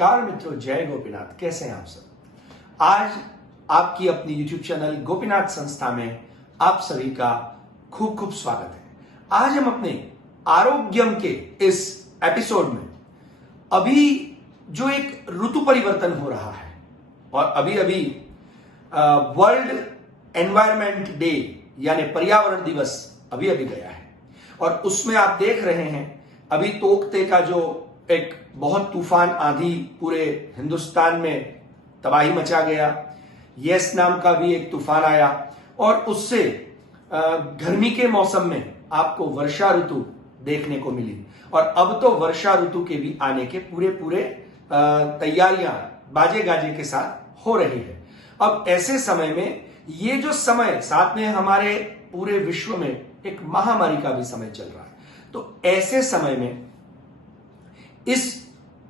नमस्कार मित्रों, जय गोपीनाथ। कैसे हैं आप सब? आज आपकी अपनी YouTube चैनल गोपीनाथ संस्था में आप सभी का खूब खूब स्वागत है। आज हम अपने आरोग्यम के इस एपिसोड में अभी जो एक ऋतु परिवर्तन हो रहा है और अभी अभी वर्ल्ड एनवायरमेंट डे यानी पर्यावरण दिवस अभी अभी गया है और उसमें आप देख रहे हैं अभी तोकते का जो एक बहुत तूफान आंधी पूरे हिंदुस्तान में तबाही मचा गया। यस नाम का भी एक तूफान आया और उससे गर्मी के मौसम में आपको वर्षा ऋतु देखने को मिली और अब तो वर्षा ऋतु के भी आने के पूरे तैयारियां बाजे गाजे के साथ हो रही है। अब ऐसे समय में ये जो समय साथ में हमारे पूरे विश्व में एक महामारी का भी समय चल रहा है, तो ऐसे समय में इस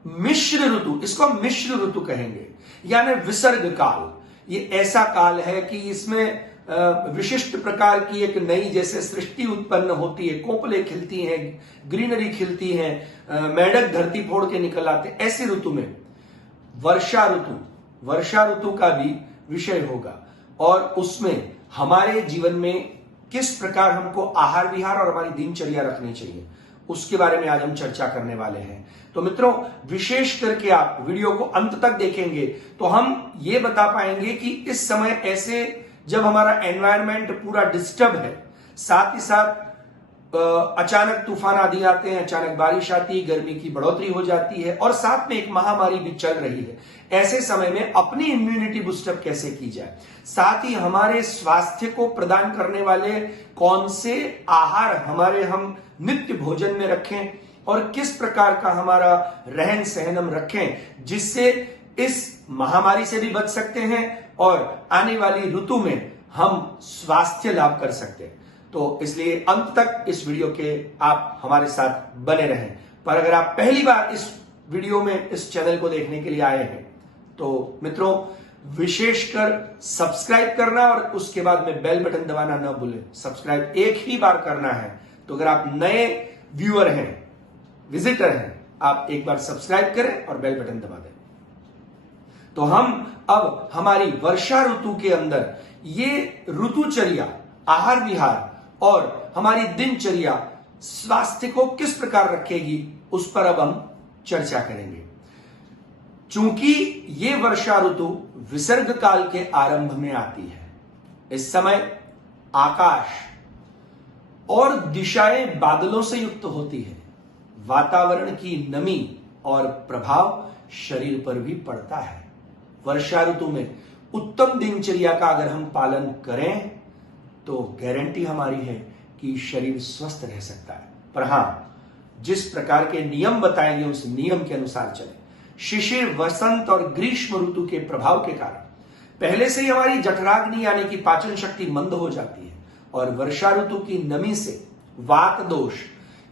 मिश्र ऋतु, इसको हम मिश्र ऋतु कहेंगे यानी विसर्ग काल, ये ऐसा काल है कि इसमें विशिष्ट प्रकार की एक नई जैसे सृष्टि उत्पन्न होती है, कोपले खिलती हैं, ग्रीनरी खिलती है, मेढक धरती फोड़ के निकल आते। ऐसी ऋतु में वर्षा ऋतु का भी विषय होगा और उसमें हमारे जीवन में किस प्रकार हमको आहार विहार और हमारी दिनचर्या रखनी चाहिए उसके बारे में आज हम चर्चा करने वाले हैं। तो मित्रों, विशेष करके आप वीडियो को अंत तक देखेंगे तो हम ये बता पाएंगे कि इस समय ऐसे जब हमारा एनवायरनमेंट पूरा डिस्टर्ब है, साथ ही साथ अचानक तूफान आदि आते हैं, अचानक बारिश आती है, गर्मी की बढ़ोतरी हो जाती है और साथ में एक महामारी भी चल रही है। ऐसे समय में अपनी इम्यूनिटी बूस्टअप कैसे की जाए, साथ ही हमारे स्वास्थ्य को प्रदान करने वाले कौन से आहार हमारे हम नित्य भोजन में रखें और किस प्रकार का हमारा रहन सहन हम रखें जिससे इस महामारी से भी बच सकते हैं और आने वाली ऋतु में हम स्वास्थ्य लाभ कर सकते हैं। तो इसलिए अंत तक इस वीडियो के आप हमारे साथ बने रहें। पर अगर आप पहली बार इस वीडियो में इस चैनल को देखने के लिए आए हैं तो मित्रों विशेषकर सब्सक्राइब करना और उसके बाद में बेल बटन दबाना न भूलें। सब्सक्राइब एक ही बार करना है, तो अगर आप नए व्यूअर हैं, विजिटर हैं, आप एक बार सब्सक्राइब करें और बेल बटन दबा दें। तो हम अब हमारी वर्षा ऋतु के अंदर ये ऋतुचर्या, आहार विहार और हमारी दिनचर्या स्वास्थ्य को किस प्रकार रखेगी उस पर अब हम चर्चा करेंगे। चूंकि ये वर्षा ऋतु विसर्ग काल के आरंभ में आती है, इस समय आकाश और दिशाएं बादलों से युक्त होती है, वातावरण की नमी और प्रभाव शरीर पर भी पड़ता है। वर्षा ऋतु में उत्तम दिनचर्या का अगर हम पालन करें तो गारंटी हमारी है कि शरीर स्वस्थ रह सकता है। पर हां, जिस प्रकार के नियम बताएंगे उस नियम के अनुसार चलें। शिशिर, वसंत और ग्रीष्म ऋतु के प्रभाव के कारण पहले से ही हमारी जठराग्नि यानी कि पाचन शक्ति मंद हो जाती है और वर्षा ऋतु की नमी से वात दोष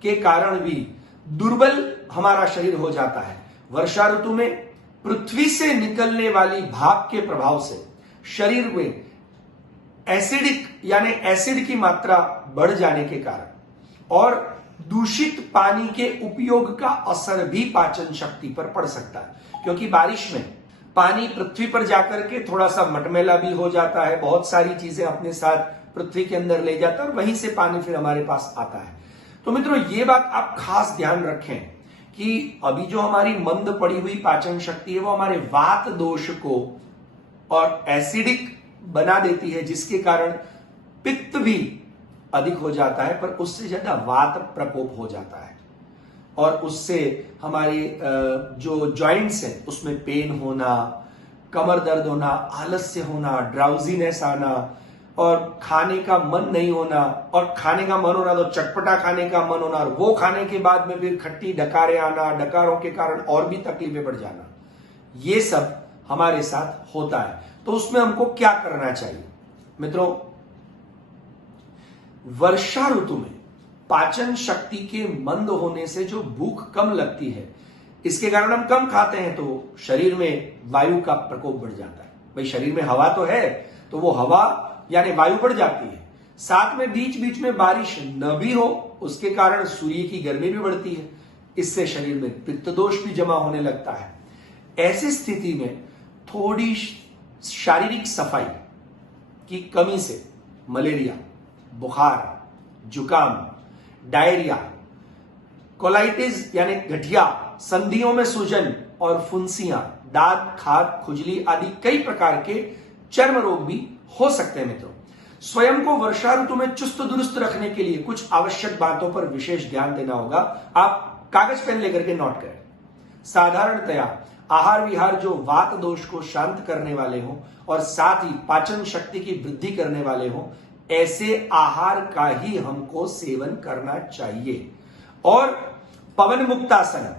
के कारण भी दुर्बल हमारा शरीर हो जाता है। वर्षा ऋतु में पृथ्वी से निकलने वाली भाप के प्रभाव से शरीर में एसिडिक यानी एसिड की मात्रा बढ़ जाने के कारण और दूषित पानी के उपयोग का असर भी पाचन शक्ति पर पड़ सकता है, क्योंकि बारिश में पानी पृथ्वी पर जाकर के थोड़ा सा मटमैला भी हो जाता है, बहुत सारी चीजें अपने साथ पृथ्वी के अंदर ले जाता है और वहीं से पानी फिर हमारे पास आता है। तो मित्रों, ये बात आप खास ध्यान रखें कि अभी जो हमारी मंद पड़ी हुई पाचन शक्ति है वो हमारे वात दोष को और एसिडिक बना देती है, जिसके कारण पित्त भी अधिक हो जाता है, पर उससे ज्यादा वात प्रकोप हो जाता है और उससे हमारे जो जॉइंट्स हैं उसमें पेन होना, कमर दर्द होना, आलस्य होना, ड्राउजीनेस आना और खाने का मन नहीं होना, और खाने का मन होना तो चटपटा खाने का मन होना और वो खाने के बाद में फिर खट्टी डकारें आना, डकारों के कारण और भी तकलीफें बढ़ जाना, ये सब हमारे साथ होता है। तो उसमें हमको क्या करना चाहिए मित्रों? वर्षा ऋतु में पाचन शक्ति के मंद होने से जो भूख कम लगती है, इसके कारण हम कम खाते हैं तो शरीर में वायु का प्रकोप बढ़ जाता है। भाई शरीर में हवा तो है तो वो हवा यानी वायु बढ़ जाती है, साथ में बीच बीच में बारिश न भी हो उसके कारण सूर्य की गर्मी भी बढ़ती है, इससे शरीर में पित्त दोष भी जमा होने लगता है। ऐसी स्थिति में थोड़ी शारीरिक सफाई की कमी से मलेरिया, बुखार, जुकाम, डायरिया, कोलाइटिस यानी गठिया, संधियों में सूजन और फुंसियां, दांत, खाज, खुजली आदि कई प्रकार के चर्म रोग भी हो सकते हैं। मित्रों, स्वयं को वर्षा ऋतु में चुस्त दुरुस्त रखने के लिए कुछ आवश्यक बातों पर विशेष ध्यान देना होगा। आप कागज पेन लेकर के नोट करें। साधारणतया आहार विहार जो वात दोष को शांत करने वाले हो और साथ ही पाचन शक्ति की वृद्धि करने वाले हो, ऐसे आहार का ही हमको सेवन करना चाहिए। और पवन मुक्तासन,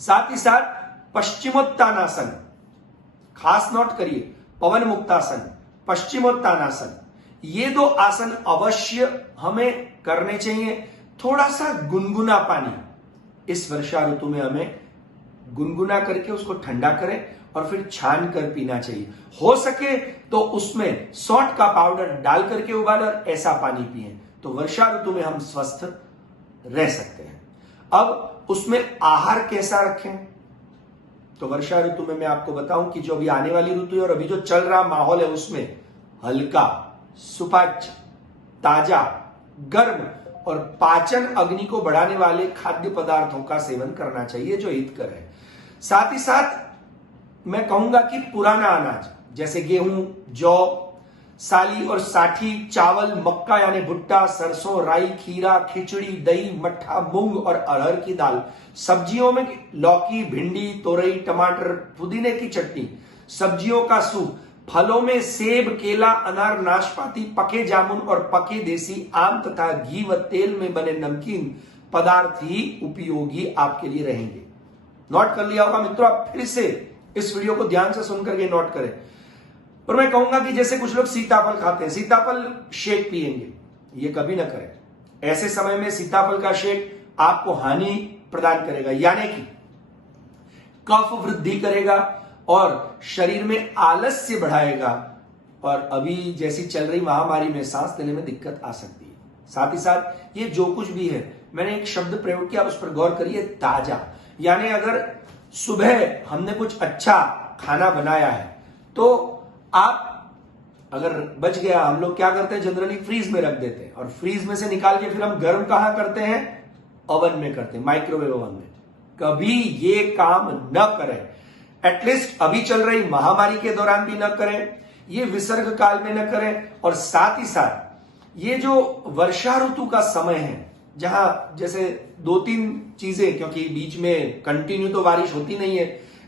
साथ ही साथ पश्चिमोत्तानासन, खास नोट करिए, पवन मुक्तासन, पश्चिमोत्तानासन, ये दो आसन अवश्य हमें करने चाहिए। थोड़ा सा गुनगुना पानी इस वर्षा ऋतु में हमें गुनगुना करके उसको ठंडा करें और फिर छान कर पीना चाहिए। हो सके तो उसमें सौंठ का पाउडर डाल करके उबालें और ऐसा पानी पिएं, तो वर्षा ऋतु में हम स्वस्थ रह सकते हैं। अब उसमें आहार कैसा रखें, तो वर्षा ऋतु में मैं आपको बताऊं कि जो अभी आने वाली ऋतु है और अभी जो चल रहा माहौल है, उसमें हल्का, सुपाच्य, ताजा, गर्म और पाचन अग्नि को बढ़ाने वाले खाद्य पदार्थों का सेवन करना चाहिए जो हितकर है। साथ ही साथ मैं कहूंगा कि पुराना अनाज जैसे गेहूं, जौ, साली और साठी, चावल, मक्का यानी भुट्टा, सरसों, राई, खीरा, खिचड़ी, दही, मट्ठा, मूंग और अरहर की दाल, सब्जियों में लौकी, भिंडी, तोरई, टमाटर, पुदीने की चटनी, सब्जियों का सूप, फलों में सेब, केला, अनार, नाशपाती, पके जामुन और पके देसी आम तथा घी व तेल में बने नमकीन पदार्थ ही उपयोगी आपके लिए रहेंगे। नोट कर लिया होगा मित्रों, आप फिर से इस वीडियो को ध्यान से सुनकर के नोट करें। और मैं कहूंगा कि जैसे कुछ लोग सीताफल खाते हैं, सीताफल शेक पिएंगे, ये कभी ना करें। ऐसे समय में सीताफल का शेक आपको हानि प्रदान करेगा, यानी कि कफ वृद्धि करेगा और शरीर में आलस्य बढ़ाएगा और अभी जैसी चल रही महामारी में सांस लेने में दिक्कत आ सकती है। साथ ही साथ ये जो कुछ भी है, मैंने एक शब्द प्रयोग किया, उस पर गौर करिए, ताजा। यानी अगर सुबह हमने कुछ अच्छा खाना बनाया है तो आप अगर बच गया, हम लोग क्या करते हैं जनरली फ्रीज में रख देते हैं और फ्रीज में से निकाल के फिर हम गर्म कहां करते हैं, ओवन में करते हैं, माइक्रोवेव ओवन में। कभी ये काम न करें, एटलीस्ट अभी चल रही महामारी के दौरान भी न करें, ये विसर्ग काल में न करें। और साथ ही साथ ये जो वर्षा ऋतु का समय है, जहां जैसे 2-3 चीजें, क्योंकि बीच में कंटिन्यू तो बारिश होती नहीं है,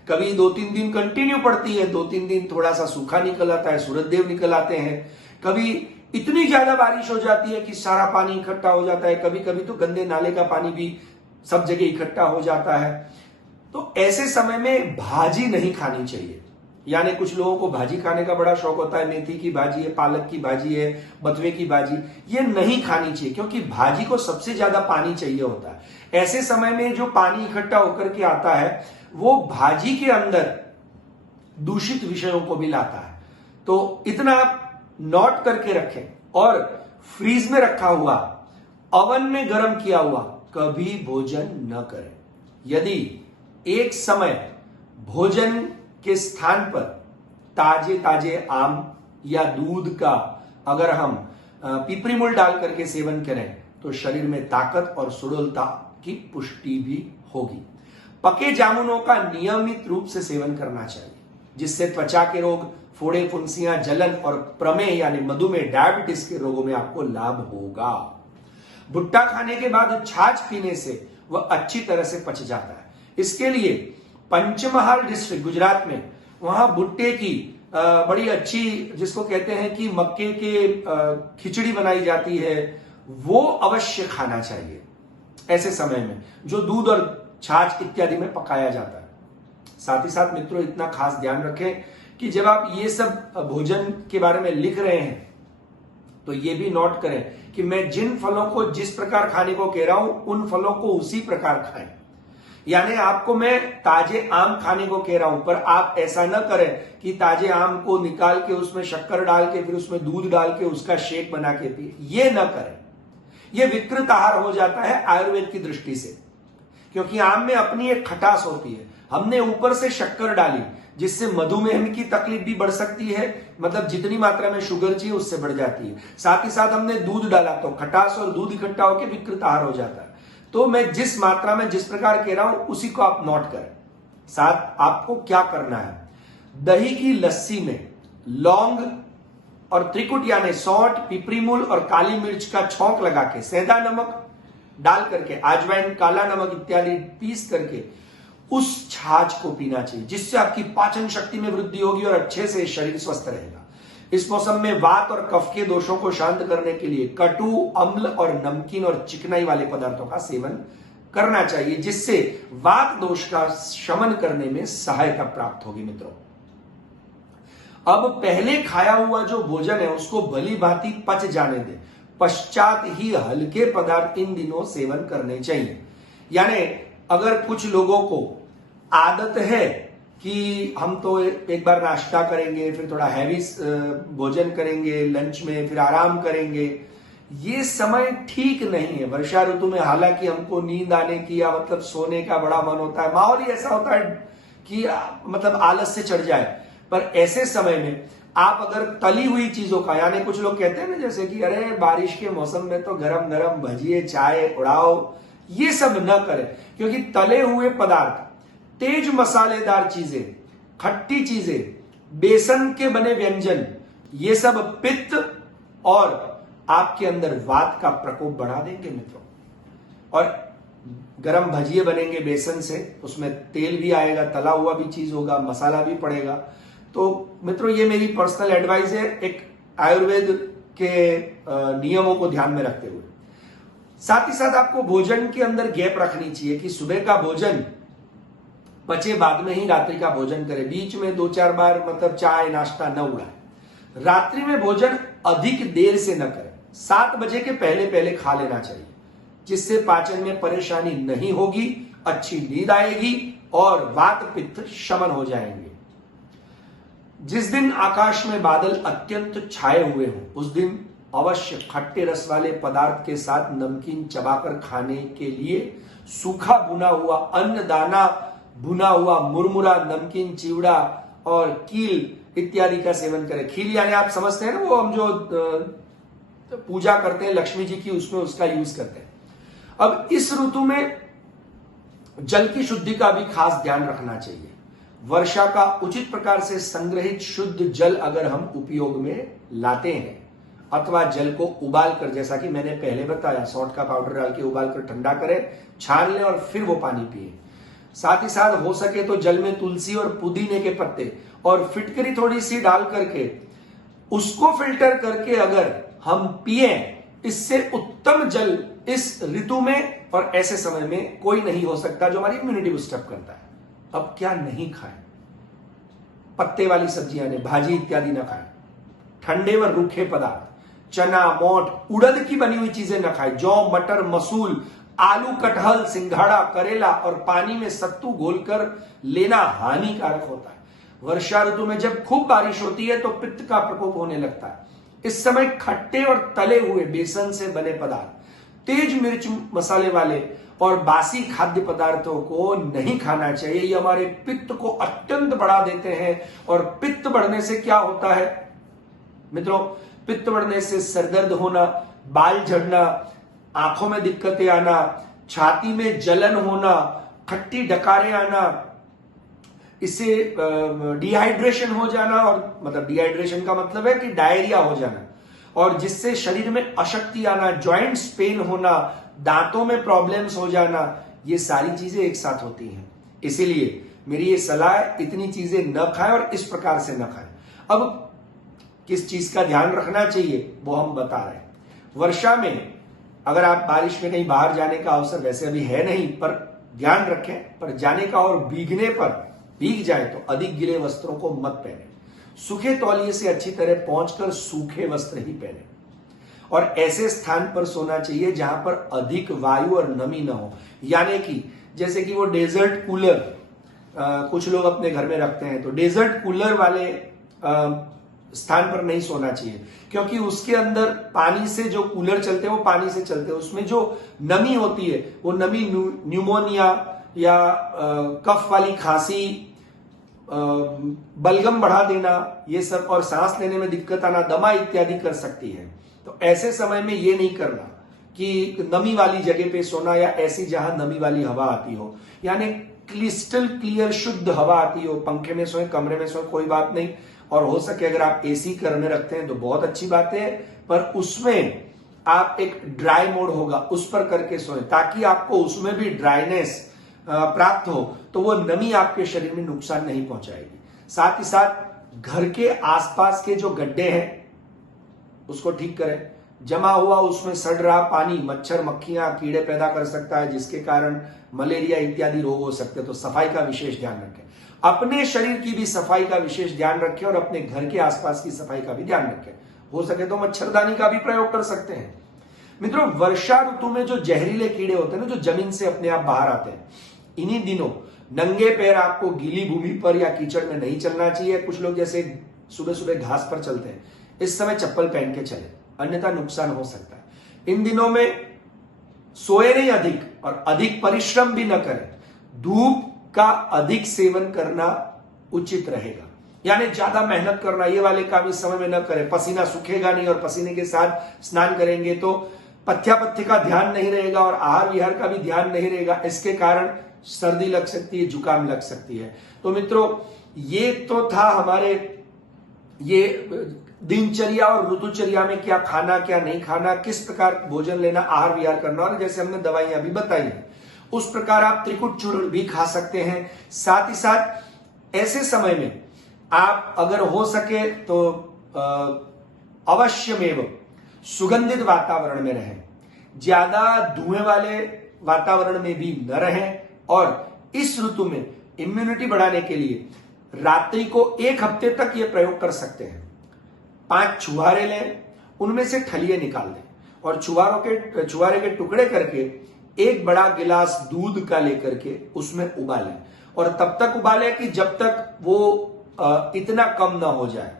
कभी 2-3 दिन कंटिन्यू पड़ती है, 2-3 दिन थोड़ा सा सूखा निकल आता है, सूरजदेव निकल आते हैं, कभी इतनी ज्यादा बारिश हो जाती है कि सारा पानी इकट्ठा हो जाता है, कभी कभी तो गंदे नाले का पानी भी सब जगह इकट्ठा हो जाता है। तो ऐसे समय में भाजी नहीं खानी चाहिए। यानी कुछ लोगों को भाजी खाने का बड़ा शौक होता है, मेथी की भाजी है, पालक की भाजी है, बथुए की भाजी, ये नहीं खानी चाहिए क्योंकि भाजी को सबसे ज्यादा पानी चाहिए होता है। ऐसे समय में जो पानी इकट्ठा होकर के आता है वो भाजी के अंदर दूषित विषयों को भी लाता है। तो इतना आप नोट करके रखें। और फ्रीज में रखा हुआ, ओवन में गर्म किया हुआ कभी भोजन न करें। यदि एक समय भोजन के स्थान पर ताजे ताजे आम या दूध का अगर हम पिपरी मूल डाल करके सेवन करें तो शरीर में ताकत और सुडौलता की पुष्टि भी होगी। पके जामुनों का नियमित रूप से सेवन करना चाहिए, जिससे त्वचा के रोग, फोड़े, फुंसियां, जलन और प्रमेह यानी मधुमेह, डायबिटीज के रोगों में आपको लाभ होगा। भुट्टा खाने के बाद छाछ पीने से वह अच्छी तरह से पच जाता है। इसके लिए पंचमहाल डिस्ट्रिक्ट गुजरात में, वहां भुट्टे की बड़ी अच्छी, जिसको कहते हैं कि मक्के के खिचड़ी बनाई जाती है, वो अवश्य खाना चाहिए ऐसे समय में, जो दूध और छाछ इत्यादि में पकाया जाता है। साथ ही साथ मित्रों इतना खास ध्यान रखें कि जब आप ये सब भोजन के बारे में लिख रहे हैं तो ये भी नोट करें कि मैं जिन फलों को जिस प्रकार खाने को कह रहा हूं उन फलों को उसी प्रकार खाएं। यानी आपको मैं ताजे आम खाने को कह रहा हूं, पर आप ऐसा न करें कि ताजे आम को निकाल के उसमें शक्कर डाल के फिर उसमें दूध डाल के उसका शेक बना के पिए, ये न करें। यह विकृत आहार हो जाता है आयुर्वेद की दृष्टि से, क्योंकि आम में अपनी एक खटास होती है। हमने ऊपर से शक्कर डाली जिससे मधुमेह की तकलीफ भी बढ़ सकती है, मतलब जितनी मात्रा में शुगर चाहिए उससे बढ़ जाती है। साथ ही साथ हमने दूध डाला तो खटास और दूध इकट्ठा होकर विकृत आहार हो जाता है। तो मैं जिस मात्रा में जिस प्रकार कह रहा हूं उसी को आप नोट करें। साथ आपको क्या करना है, दही की लस्सी में लौंग और त्रिकुट यानी सौंठ, पिपरी मूल और काली मिर्च का छौंक लगा के, सेंधा नमक डाल करके, अजवाइन, काला नमक इत्यादि पीस करके उस छाछ को पीना चाहिए, जिससे आपकी पाचन शक्ति में वृद्धि होगी और अच्छे से शरीर स्वस्थ रहेगा। इस मौसम में वात और कफ के दोषों को शांत करने के लिए कटु, अम्ल और नमकीन और चिकनाई वाले पदार्थों का सेवन करना चाहिए, जिससे वात दोष का शमन करने में सहायता प्राप्त होगी। मित्रों, अब पहले खाया हुआ जो भोजन है उसको भली भांति पच जाने दें, पश्चात ही हल्के पदार्थ इन दिनों सेवन करने चाहिए। यानी अगर कुछ लोगों को आदत है कि हम तो एक बार नाश्ता करेंगे, फिर थोड़ा हैवी भोजन करेंगे, लंच में फिर आराम करेंगे, ये समय ठीक नहीं है। वर्षा ऋतु में हालांकि हमको नींद आने की या मतलब सोने का बड़ा मन होता है, माहौल ही ऐसा होता है कि मतलब आलस से चढ़ जाए, पर ऐसे समय में आप अगर तली हुई चीजों का, यानी कुछ लोग कहते हैं ना जैसे कि अरे बारिश के मौसम में तो गरम गरम भजिए चाय उड़ाओ, ये सब न करें, क्योंकि तले हुए पदार्थ, तेज मसालेदार चीजें, खट्टी चीजें, बेसन के बने व्यंजन, ये सब पित्त और आपके अंदर वात का प्रकोप बढ़ा देंगे मित्रों। और गरम भजिए बनेंगे बेसन से, उसमें तेल भी आएगा, तला हुआ भी चीज होगा, मसाला भी पड़ेगा। तो मित्रों, ये मेरी पर्सनल एडवाइस है, एक आयुर्वेद के नियमों को ध्यान में रखते हुए। साथ ही साथ आपको भोजन के अंदर गैप रखनी चाहिए कि सुबह का भोजन पचे बाद में ही रात्रि का भोजन करें, बीच में 2-4 बार मतलब चाय नाश्ता न उड़ाए। रात्रि में भोजन अधिक देर से न करें, 7 बजे के पहले पहले खा लेना चाहिए, जिससे पाचन में परेशानी नहीं होगी, अच्छी नींद आएगी और वात पित्त शमन हो जाएंगे। जिस दिन आकाश में बादल अत्यंत छाए हुए हों उस दिन अवश्य खट्टे रस वाले पदार्थ के साथ नमकीन चबाकर खाने के लिए सूखा भुना हुआ अन्न दाना, भुना हुआ मुरमुरा, नमकीन चिवड़ा और कील इत्यादि का सेवन करें। खील यानी आप समझते हैं ना, वो हम जो पूजा करते हैं लक्ष्मी जी की, उसमें उसका यूज करते हैं। अब इस ऋतु में जल की शुद्धि का भी खास ध्यान रखना चाहिए। वर्षा का उचित प्रकार से संग्रहित शुद्ध जल अगर हम उपयोग में लाते हैं अथवा जल को उबाल कर, जैसा कि मैंने पहले बताया, सौंठ का पाउडर डाल के उबाल कर ठंडा करें, छान लें और फिर वो पानी पिए। साथ ही साथ हो सके तो जल में तुलसी और पुदीने के पत्ते और फिटकरी थोड़ी सी डाल करके उसको फिल्टर करके अगर हम पिए, इससे उत्तम जल इस ऋतु में और ऐसे समय में कोई नहीं हो सकता जो हमारी इम्यूनिटी बूस्टअप करता है। अब क्या नहीं खाएं, पत्ते वाली सब्जियां ने, भाजी इत्यादि न खाएं, ठंडे व रूखे पदार्थ, चना, मोठ, उड़द की बनी हुई चीजें न खाएं, जौ, मटर, मसूल, आलू, कटहल, सिंघाड़ा, करेला और पानी में सत्तू घोलकर लेना हानिकारक होता है। वर्षा ऋतु में जब खूब बारिश होती है तो पित्त का प्रकोप होने लगता है। इस समय खट्टे और तले हुए बेसन से बने पदार्थ, तेज मिर्च मसाले वाले और बासी खाद्य पदार्थों को नहीं खाना चाहिए। ये हमारे पित्त को अत्यंत बढ़ा देते हैं और पित्त बढ़ने से क्या होता है मित्रों, पित्त बढ़ने से सरदर्द होना, बाल झड़ना, आंखों में दिक्कतें आना, छाती में जलन होना, खट्टी डकारें आना, इससे डिहाइड्रेशन हो जाना, और मतलब डिहाइड्रेशन का मतलब है कि डायरिया हो जाना, और जिससे शरीर में अशक्ति आना, जॉइंट्स पेन होना, दांतों में प्रॉब्लम्स हो जाना, ये सारी चीजें एक साथ होती हैं। इसीलिए मेरी ये सलाह है, इतनी चीजें न खाएं और इस प्रकार से न खाएं। अब किस चीज का ध्यान रखना चाहिए वो हम बता रहे हैं। वर्षा में अगर आप बारिश में कहीं बाहर जाने का अवसर वैसे अभी है नहीं, पर ध्यान रखें, पर जाने का और भीगने पर भीग जाए तो अधिक गीले वस्त्रों को मत पहने। सूखे तौलिए से अच्छी तरह पहुंचकर सूखे वस्त्र ही पहने और ऐसे स्थान पर सोना चाहिए जहां पर अधिक वायु और नमी न हो। यानी कि जैसे कि वो डेजर्ट कूलर कुछ लोग अपने घर में रखते हैं, तो डेजर्ट कूलर वाले स्थान पर नहीं सोना चाहिए, क्योंकि उसके अंदर पानी से जो कूलर चलते हैं वो पानी से चलते हैं, उसमें जो नमी होती है वो नमी न्यूमोनिया या कफ वाली खांसी, बलगम बढ़ा देना, ये सब, और सांस लेने में दिक्कत आना, दमा इत्यादि कर सकती है। तो ऐसे समय में ये नहीं करना कि नमी वाली जगह पे सोना या ऐसी जहां नमी वाली हवा आती हो, यानी क्रिस्टल क्लियर शुद्ध हवा आती हो। पंखे में सोए, कमरे में सोए, कोई बात नहीं, और हो सके अगर आप एसी घर में रखते हैं तो बहुत अच्छी बात है, पर उसमें आप एक ड्राई मोड होगा उस पर करके सोए, ताकि आपको उसमें भी ड्राइनेस प्राप्त हो, तो वो नमी आपके शरीर में नुकसान नहीं पहुंचाएगी। साथ ही साथ घर के आसपास के जो गड्ढे हैं उसको ठीक करें। जमा हुआ उसमें सड़ रहा पानी मच्छर, मक्खियां, कीड़े पैदा कर सकता है, जिसके कारण मलेरिया इत्यादि रोग हो सकते हैं। तो सफाई का विशेष ध्यान रखें, अपने शरीर की भी सफाई का विशेष ध्यान रखें और अपने घर के आसपास की सफाई का भी ध्यान रखें। हो सके तो मच्छरदानी का भी प्रयोग कर सकते हैं। मित्रों, वर्षा ऋतु में जो जहरीले कीड़े होते हैं ना, जो जमीन से अपने आप बाहर आते हैं, इन्हीं दिनों नंगे पैर आपको गीली भूमि पर या कीचड़ में नहीं चलना चाहिए। कुछ लोग जैसे सुबह सुबह घास पर चलते हैं, इस समय चप्पल पहन के चले, अन्यथा नुकसान हो सकता है। इन दिनों में सोए नहीं अधिक, और अधिक परिश्रम भी न करें। धूप का अधिक सेवन करना उचित रहेगा, यानी ज्यादा मेहनत करना, ये वाले काम इस समय में न करें। पसीना सूखेगा नहीं, और पसीने के साथ स्नान करेंगे तो पथ्यापथ्य का ध्यान नहीं रहेगा और आहार विहार का भी ध्यान नहीं रहेगा। इसके कारण सर्दी लग सकती है, जुकाम लग सकती है। तो मित्रों, ये तो था हमारे ये दिनचर्या और ऋतुचर्या में क्या खाना क्या नहीं खाना, किस प्रकार भोजन लेना, आहार विहार करना, और जैसे हमने दवाइयां भी बताई हैं उस प्रकार आप त्रिकुट चूर्ण भी खा सकते हैं। साथ ही साथ ऐसे समय में आप अगर हो सके तो अवश्यमेव सुगंधित वातावरण में रहें, ज्यादा धुएं वाले वातावरण में भी न रहें। और इस ऋतु में इम्यूनिटी बढ़ाने के लिए रात्रि को 1 हफ्ते तक यह प्रयोग कर सकते हैं। 5 छुहारे लें, उनमें से ठलिए निकाल दें, और छुहारे के टुकड़े करके 1 बड़ा गिलास दूध का लेकर के उसमें उबालें, और तब तक उबालें कि जब तक वो इतना कम ना हो जाए,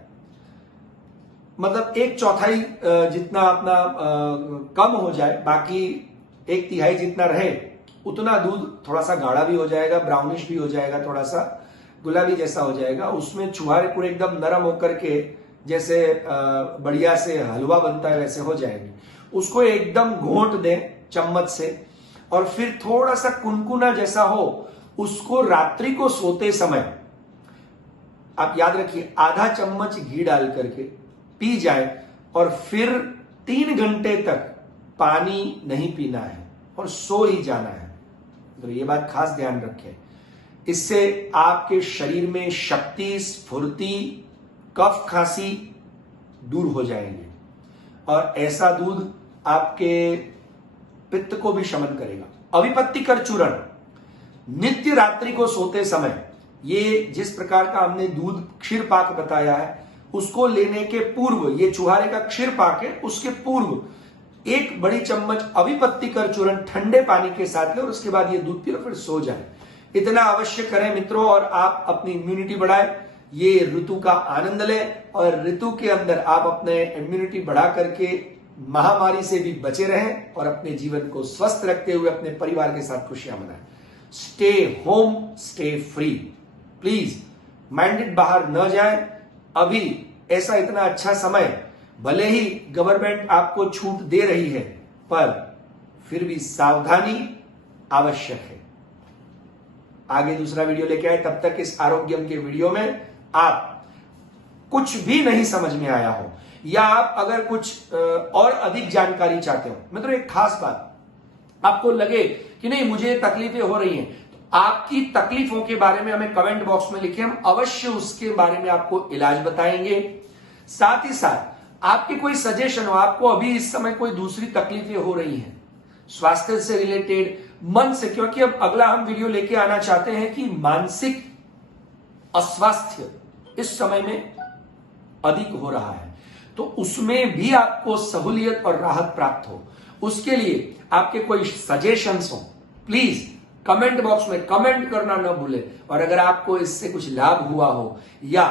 मतलब 1/4 जितना अपना कम हो जाए, बाकी 1/3 जितना रहे, उतना दूध थोड़ा सा गाढ़ा भी हो जाएगा, ब्राउनिश भी हो जाएगा, थोड़ा सा गुलाबी जैसा हो जाएगा। उसमें छुहारे पूरे एकदम नरम होकर के जैसे बढ़िया से हलवा बनता है वैसे हो जाएंगे। उसको एकदम घोंट दें चम्मच से, और फिर थोड़ा सा कुनकुना जैसा हो, उसको रात्रि को सोते समय आप याद रखिए आधा चम्मच घी डाल करके पी जाए, और फिर 3 घंटे तक पानी नहीं पीना है और सो ही जाना है। तो ये बात खास ध्यान रखें, इससे आपके शरीर में शक्ति, स्फूर्ति, कफ, खांसी दूर हो जाएंगे, और ऐसा दूध आपके पित्त को भी शमन करेगा। अविपत्तिकर चूर्ण नित्य रात्रि को सोते समय, ये जिस प्रकार का हमने दूध क्षीर पाक बताया है, उसको लेने के पूर्व, ये चुहारे का क्षीर पाक है, उसके पूर्व 1 बड़ी चम्मच अविपत्तिकर चूर्ण ठंडे पानी के साथ लें, और उसके बाद ये दूध पिए, फिर सो जाए। इतना अवश्य करें मित्रों, और आप अपनी इम्यूनिटी बढ़ाएं, ये ऋतु का आनंद लें, और ऋतु के अंदर आप अपने इम्यूनिटी बढ़ा करके महामारी से भी बचे रहें, और अपने जीवन को स्वस्थ रखते हुए अपने परिवार के साथ खुशियां मनाएं। Stay home, stay free, please minded बाहर न जाए। अभी ऐसा इतना अच्छा समय, भले ही गवर्नमेंट आपको छूट दे रही है, पर फिर भी सावधानी आवश्यक है। आगे दूसरा वीडियो लेके आए, तब तक इस आरोग्यम के वीडियो में आप कुछ भी नहीं समझ में आया हो, या आप अगर कुछ और अधिक जानकारी चाहते हो, मित्रों एक खास बात, आपको लगे कि नहीं मुझे तकलीफें हो रही हैं, तो आपकी तकलीफों के बारे में हमें कमेंट बॉक्स में लिखिए, हम अवश्य उसके बारे में आपको इलाज बताएंगे। साथ ही साथ आपके कोई सजेशन हो, आपको अभी इस समय कोई दूसरी तकलीफें हो रही हैं स्वास्थ्य से रिलेटेड, मन से, क्योंकि अब अगला हम वीडियो लेके आना चाहते हैं कि मानसिक अस्वास्थ्य इस समय में अधिक हो रहा है, तो उसमें भी आपको सहूलियत और राहत प्राप्त हो, उसके लिए आपके कोई सजेशंस हो, प्लीज कमेंट बॉक्स में कमेंट करना न भूलें। और अगर आपको इससे कुछ लाभ हुआ हो, या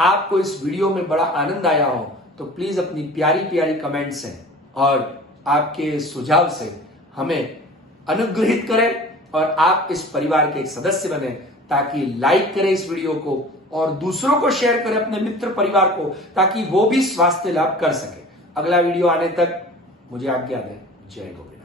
आपको इस वीडियो में बड़ा आनंद आया हो, तो प्लीज अपनी प्यारी प्यारी कमेंट से और आपके सुझाव से हमें अनुग्रहित करें, और आप इस परिवार के एक सदस्य बने, ताकि लाइक करें इस वीडियो को और दूसरों को शेयर करें अपने मित्र परिवार को, ताकि वो भी स्वास्थ्य लाभ कर सके। अगला वीडियो आने तक मुझे आज्ञा दें। जय गोविंद।